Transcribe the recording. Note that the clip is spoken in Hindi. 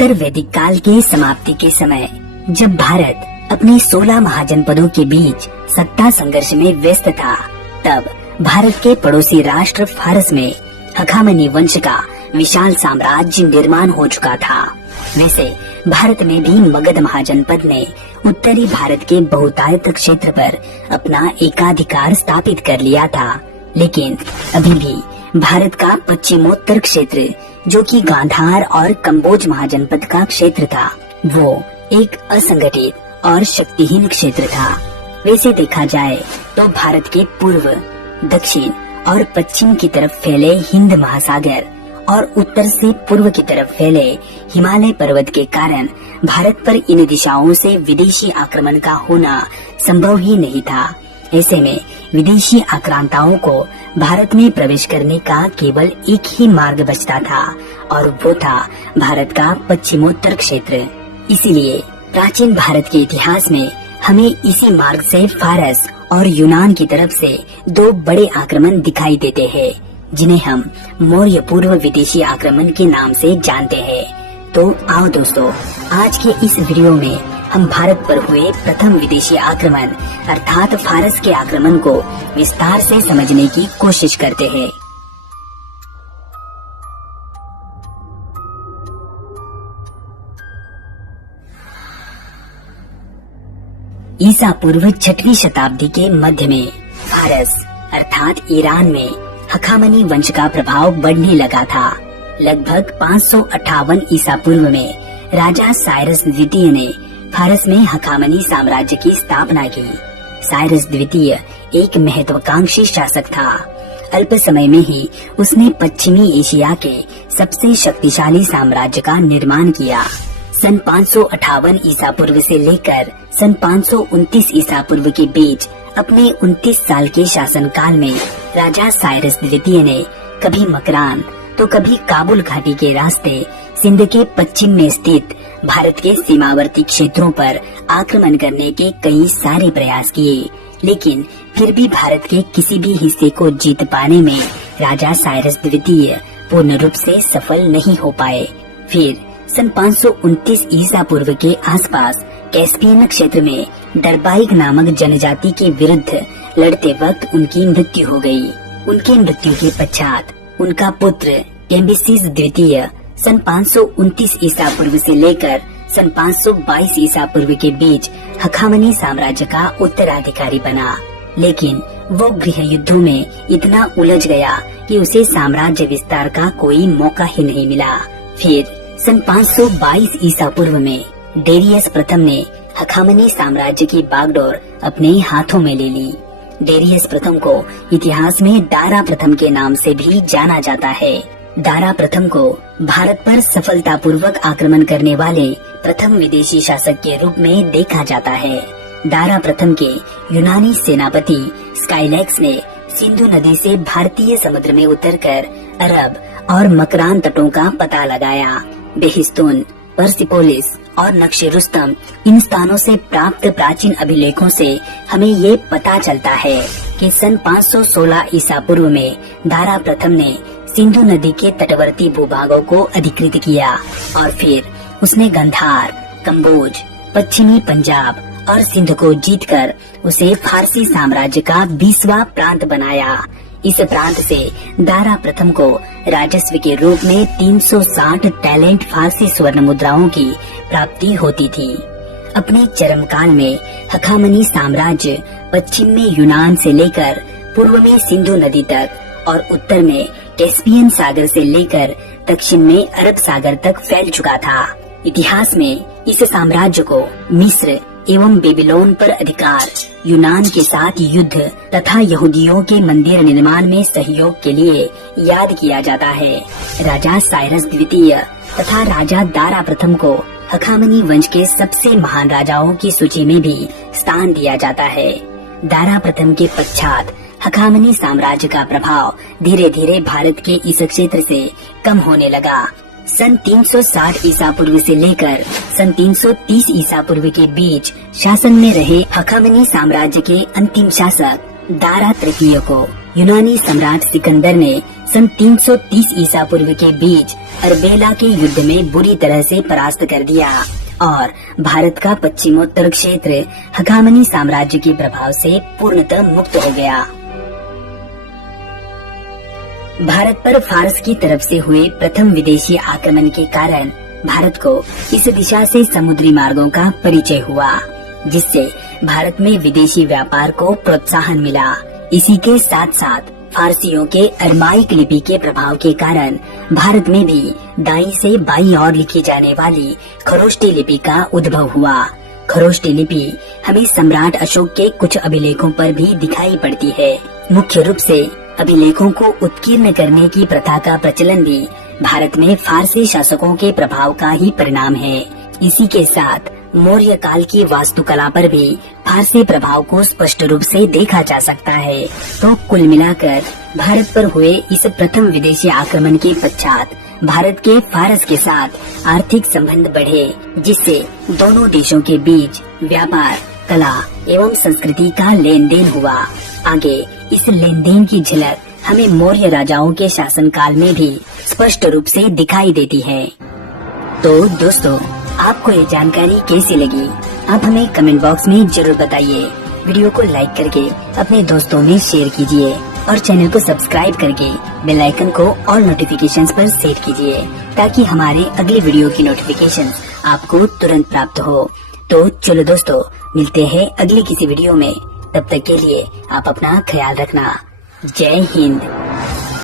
उत्तर वैदिक काल के समाप्ति के समय जब भारत अपने 16 महाजनपदों के बीच सत्ता संघर्ष में व्यस्त था, तब भारत के पड़ोसी राष्ट्र फारस में हखामनी वंश का विशाल साम्राज्य निर्माण हो चुका था। वैसे भारत में भी मगध महाजनपद ने उत्तरी भारत के बहुतायत क्षेत्र पर अपना एकाधिकार स्थापित कर लिया था, लेकिन अभी भी भारत का पश्चिमोत्तर क्षेत्र, जो कि गांधार और कम्बोज महाजनपद का क्षेत्र था, वो एक असंगठित और शक्तिहीन क्षेत्र था। वैसे देखा जाए तो भारत के पूर्व, दक्षिण और पश्चिम की तरफ फैले हिंद महासागर और उत्तर से पूर्व की तरफ फैले हिमालय पर्वत के कारण भारत पर इन दिशाओं से विदेशी आक्रमण का होना संभव ही नहीं था। ऐसे में विदेशी आक्रांताओं को भारत में प्रवेश करने का केवल एक ही मार्ग बचता था, और वो था भारत का पश्चिमोत्तर क्षेत्र। इसीलिए प्राचीन भारत के इतिहास में हमें इसी मार्ग से फारस और यूनान की तरफ से दो बड़े आक्रमण दिखाई देते हैं, जिन्हें हम मौर्य पूर्व विदेशी आक्रमण के नाम से जानते हैं। तो आओ दोस्तों, आज के इस वीडियो में हम भारत पर हुए प्रथम विदेशी आक्रमण अर्थात फारस के आक्रमण को विस्तार से समझने की कोशिश करते हैं। ईसा पूर्व 6वीं शताब्दी के मध्य में फारस अर्थात ईरान में हखामनी वंश का प्रभाव बढ़ने लगा था। लगभग 558 ईसा पूर्व में राजा साइरस द्वितीय ने फारस में हखामनी साम्राज्य की स्थापना की। साइरस द्वितीय एक महत्वाकांक्षी शासक था। अल्प समय में ही उसने पश्चिमी एशिया के सबसे शक्तिशाली साम्राज्य का निर्माण किया। सन 558 ईसा पूर्व से लेकर सन 529 ईसा पूर्व के बीच अपने 29 साल के शासनकाल में राजा साइरस द्वितीय ने कभी मकरान तो कभी काबुल घाटी के रास्ते सिंध के पश्चिम में स्थित भारत के सीमावर्ती क्षेत्रों पर आक्रमण करने के कई सारे प्रयास किए, लेकिन फिर भी भारत के किसी भी हिस्से को जीत पाने में राजा साइरस द्वितीय पूर्ण रूप से सफल नहीं हो पाए। फिर सन 529 ईसा पूर्व के आसपास कैस्पियन क्षेत्र में दरबाइग नामक जनजाति के विरुद्ध लड़ते वक्त उनकी मृत्यु हो गई। उनके मृत्यु के पश्चात उनका पुत्र कैम्बिसीज द्वितीय सन 529 ईसा पूर्व से लेकर सन 522 ईसा पूर्व के बीच हखामनी साम्राज्य का उत्तराधिकारी बना, लेकिन वो गृह युद्धों में इतना उलझ गया कि उसे साम्राज्य विस्तार का कोई मौका ही नहीं मिला। फिर सन 522 ईसा पूर्व में डेरियस प्रथम ने हखामनी साम्राज्य की बागडोर अपने हाथों में ले ली। डेरियस प्रथम को इतिहास में दारा प्रथम के नाम से भी जाना जाता है। दारा प्रथम को भारत पर सफलतापूर्वक आक्रमण करने वाले प्रथम विदेशी शासक के रूप में देखा जाता है। दारा प्रथम के यूनानी सेनापति स्काइलैक्स ने सिंधु नदी से भारतीय समुद्र में उतरकर अरब और मकरान तटों का पता लगाया। बेहिस्तून, पर्सिपोलिस और नक्शे रुस्तम, इन स्थानों से प्राप्त प्राचीन अभिलेखों से हमें ये पता चलता है कि सन 516 ईसा पूर्व में दारा प्रथम ने सिंधु नदी के तटवर्ती भूभागों को अधिकृत किया और फिर उसने गंधार, कम्बोज, पश्चिमी पंजाब और सिंध को जीतकर उसे फारसी साम्राज्य का 20वां प्रांत बनाया। इस प्रांत से दारा प्रथम को राजस्व के रूप में 360 टैलेंट फारसी स्वर्ण मुद्राओं की प्राप्ति होती थी। अपने चरम काल में हखामनी साम्राज्य पश्चिम में यूनान से लेकर पूर्व में सिंधु नदी तक और उत्तर में कैस्पियन सागर से लेकर दक्षिण में अरब सागर तक फैल चुका था। इतिहास में इस साम्राज्य को मिस्र एवं बेबीलोन पर अधिकार, यूनान के साथ युद्ध तथा यहूदियों के मंदिर निर्माण में सहयोग के लिए याद किया जाता है। राजा साइरस द्वितीय तथा राजा दारा प्रथम को हखामनी वंश के सबसे महान राजाओं की सूची में भी स्थान दिया जाता है। दारा प्रथम के पश्चात हखामनी साम्राज्य का प्रभाव धीरे धीरे भारत के इस क्षेत्र से कम होने लगा। सन 360 ईसा पूर्व से लेकर सन 330 ईसा पूर्व के बीच शासन में रहे हखामनी साम्राज्य के अंतिम शासक दारा तृतीय को यूनानी सम्राट सिकंदर ने सन 330 ईसा पूर्व के बीच अर्बेला के युद्ध में बुरी तरह से परास्त कर दिया और भारत का पश्चिमोत्तर क्षेत्र हखामनी साम्राज्य के प्रभाव से पूर्णतः मुक्त हो गया। भारत पर फारस की तरफ से हुए प्रथम विदेशी आक्रमण के कारण भारत को इस दिशा से समुद्री मार्गों का परिचय हुआ, जिससे भारत में विदेशी व्यापार को प्रोत्साहन मिला। इसी के साथ साथ फारसियों के अरमाइक लिपि के प्रभाव के कारण भारत में भी दाईं से बाईं ओर लिखी जाने वाली खरोष्टी लिपि का उद्भव हुआ। खरोष्टी लिपि हमें सम्राट अशोक के कुछ अभिलेखों पर भी दिखाई पड़ती है। मुख्य रूप से अभिलेखों को उत्कीर्ण करने की प्रथा का प्रचलन भी भारत में फारसी शासकों के प्रभाव का ही परिणाम है। इसी के साथ मौर्य काल की वास्तुकला पर भी फारसी प्रभाव को स्पष्ट रूप से देखा जा सकता है। तो कुल मिलाकर भारत पर हुए इस प्रथम विदेशी आक्रमण के पश्चात भारत के फारस के साथ आर्थिक संबंध बढ़े, जिससे दोनों देशों के बीच व्यापार, कला एवं संस्कृति का लेन देन हुआ। आगे इस लेन देन की झलक हमें मौर्य राजाओं के शासनकाल में भी स्पष्ट रूप से दिखाई देती है। तो दोस्तों, आपको ये जानकारी कैसी लगी? आप हमें कमेंट बॉक्स में जरूर बताइए। वीडियो को लाइक करके अपने दोस्तों में शेयर कीजिए और चैनल को सब्सक्राइब करके बेल आइकन को ऑल नोटिफिकेशंस पर सेट कीजिए, ताकि हमारे अगले वीडियो की नोटिफिकेशन आपको तुरंत प्राप्त हो। तो चलो दोस्तों, मिलते हैं अगली किसी वीडियो में। तब तक के लिए आप अपना ख्याल रखना। जय हिंद।